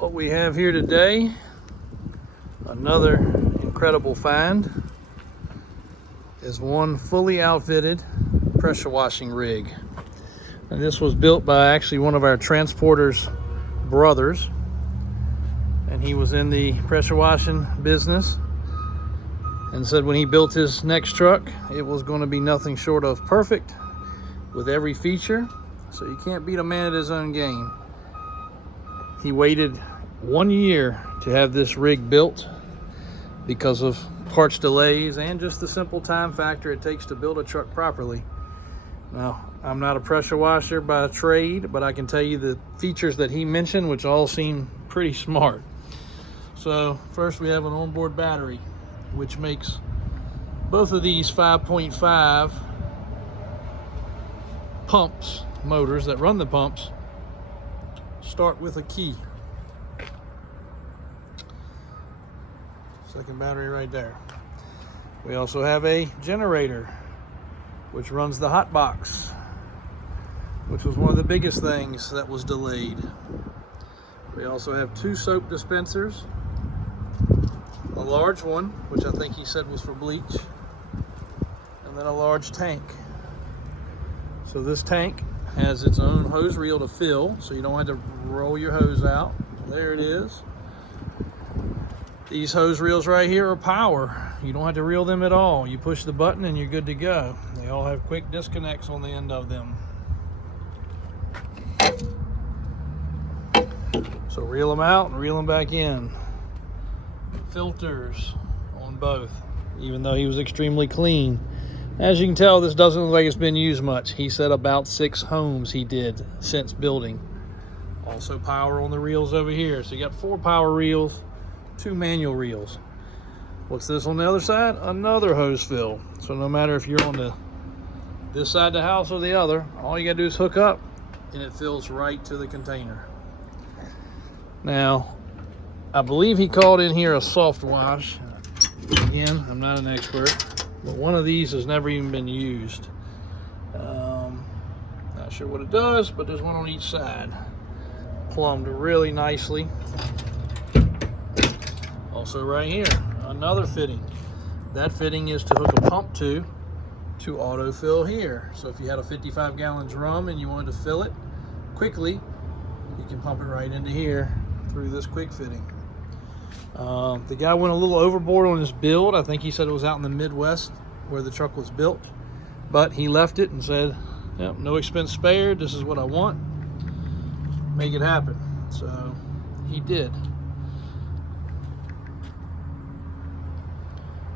what we have here today, another incredible find, is one fully outfitted pressure washing rig. And this was built by actually one of our transporter's brothers, and he was in the pressure washing business and said when he built his next truck it was going to be nothing short of perfect with every feature. So you can't beat a man at his own game. He waited 1 year to have this rig built because of parts delays and just the simple time factor it takes to build a truck properly. Now, I'm not a pressure washer by trade, but I can tell you the features that he mentioned, which all seem pretty smart. So first we have an onboard battery, which makes both of these 5.5 pumps, motors that run the pumps, start with a key. Second battery right there. We also have a generator which runs the hot box, which was one of the biggest things that was delayed. We also have 2 soap dispensers, a large one, which I think he said was for bleach, and then a large tank. So this tank has its own hose reel to fill, so you don't have to roll your hose out. There it is. These hose reels right here are power. You don't have to reel them at all. You push the button and you're good to go. They all have quick disconnects on the end of them. So reel them out and reel them back in. Filters on both, even though he was extremely clean. As you can tell, this doesn't look like it's been used much. He said about 6 homes he did since building. Also power on the reels over here. So you got 4 power reels, 2 manual reels. What's this on the other side? Another hose fill. So no matter if you're on this side of the house or the other, all you gotta do is hook up and it fills right to the container. Now, I believe he called in here a soft wash. Again, I'm not an expert, but one of these has never even been used. Not sure what it does, but there's one on each side. Plumbed really nicely. Also right here, another fitting. That fitting is to hook a pump to autofill here. So if you had a 55-gallon drum and you wanted to fill it quickly, you can pump it right into here through this quick fitting. The guy went a little overboard on his build. I think he said it was out in the Midwest where the truck was built, but he left it and said, yep, no expense spared. This is what I want. Make it happen. So he did.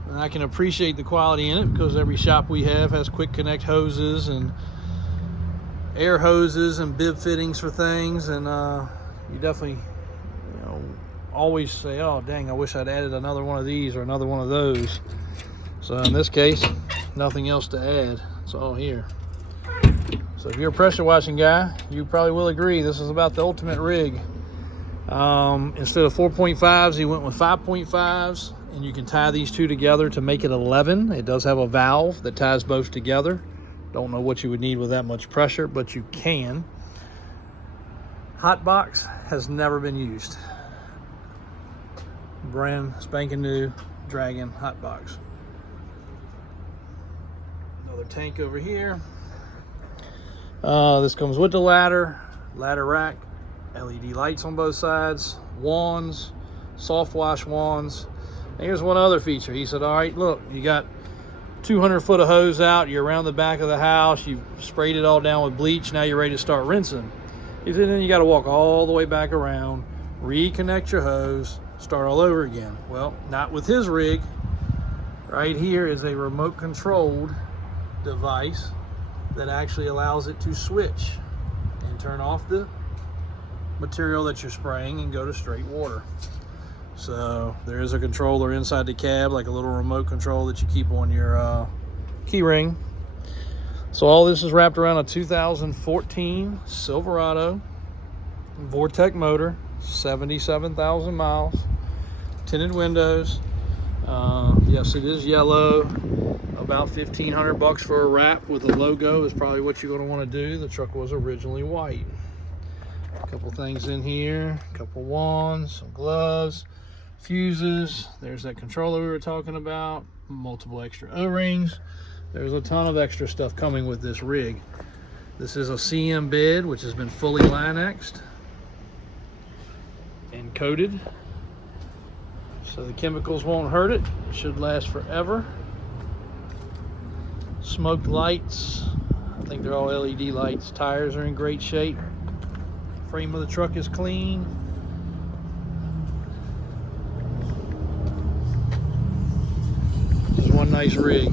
And I can appreciate the quality in it because every shop we have has quick connect hoses and air hoses and bib fittings for things, and you definitely, always say, oh dang, I wish I'd added another one of these or another one of those. So in this case, nothing else to add. It's all here. So if you're a pressure washing guy, you probably will agree this is about the ultimate rig. Instead of 4.5s, he went with 5.5s, and you can tie these 2 together to make it 11. It does have a valve that ties both together. Don't know what you would need with that much pressure, but you can. Hot box has never been used. Brand spanking new Dragon hot box. Another tank over here. This comes with the ladder rack, LED lights on both sides, wands, soft wash wands. And here's one other feature. He said, all right, look, you got 200 foot of hose out, you're around the back of the house, you've sprayed it all down with bleach, now you're ready to start rinsing. He said, then you got to walk all the way back around, reconnect your hose, start all over again. Well, not with his rig. Right here is a remote controlled device that actually allows it to switch and turn off the material that you're spraying and go to straight water. So there is a controller inside the cab, like a little remote control that you keep on your key ring. So all this is wrapped around a 2014 Silverado Vortec motor, 77,000 miles, tinted windows. Yes, it is yellow. About $1,500 for a wrap with a logo is probably what you're going to want to do. The truck was originally white. Couple things in here, a couple wands, some gloves, fuses. There's that controller we were talking about, multiple extra O-rings. There's a ton of extra stuff coming with this rig. This is a CM bed, which has been fully Linexed and coated, so the chemicals won't hurt it. It should last forever. Smoked lights, I think they're all LED lights. Tires are in great shape. Frame of the truck is clean. Just one nice rig.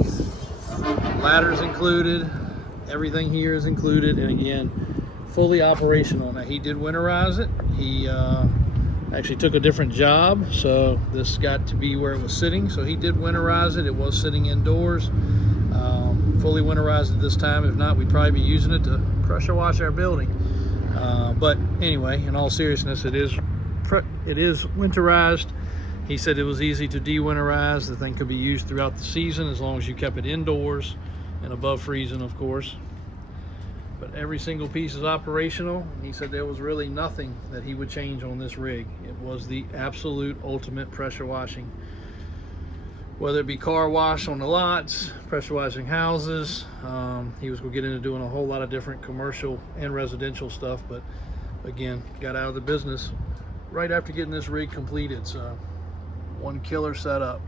Ladder's included. Everything here is included, and again, fully operational. Now, he did winterize it. He actually took a different job, so this got to be where it was sitting. So he did winterize it. It was sitting indoors. Fully winterized it this time. If not, we'd probably be using it to pressure wash our building. But anyway, in all seriousness, it is winterized. He said it was easy to de-winterize. The thing could be used throughout the season as long as you kept it indoors and above freezing, of course. But every single piece is operational. He said there was really nothing that he would change on this rig. It was the absolute ultimate pressure washing. Whether it be car wash on the lots, pressure washing houses. He was going to get into doing a whole lot of different commercial and residential stuff, but again, got out of the business right after getting this rig completed. So one killer setup.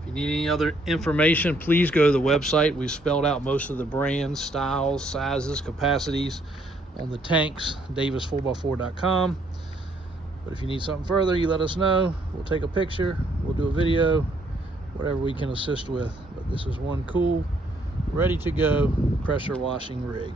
If you need any other information, please go to the website. We've spelled out most of the brands, styles, sizes, capacities on the tanks, davis4x4.com. But if you need something further, you let us know. We'll take a picture, we'll do a video, whatever we can assist with. But this is one cool, ready to go pressure washing rig.